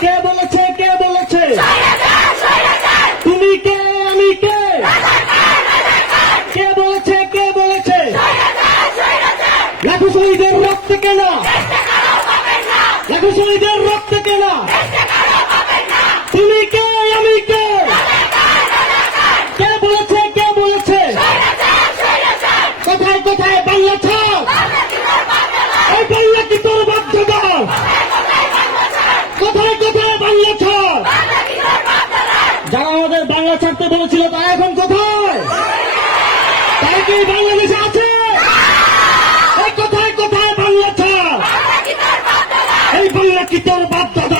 কে বলেছে? কে বলেছে? তুমি কে? আমি কে? কে বলেছে? কে বলেছে? লাখো শহীদের রক্ত কেনা, লাখো শহীদের রক্ত কেনা। তুমি কে? আমি কে? কে বলেছে? কে বলেছে? কোথায় কোথায় বাংলা ছাড়? এই বাংলা কি তোর বাধ্যতা? কোথায় কোথায় বাংলা ছাড়? যারা আমাদের বাংলা ছাড়তে বলেছিল তারা এখন কোথায়? তারা কি বাংলাদেশে আছে? এই কোথায় কোথায় বাংলা ছাড়? এই বাংলা কি তোর বাধ্যতা?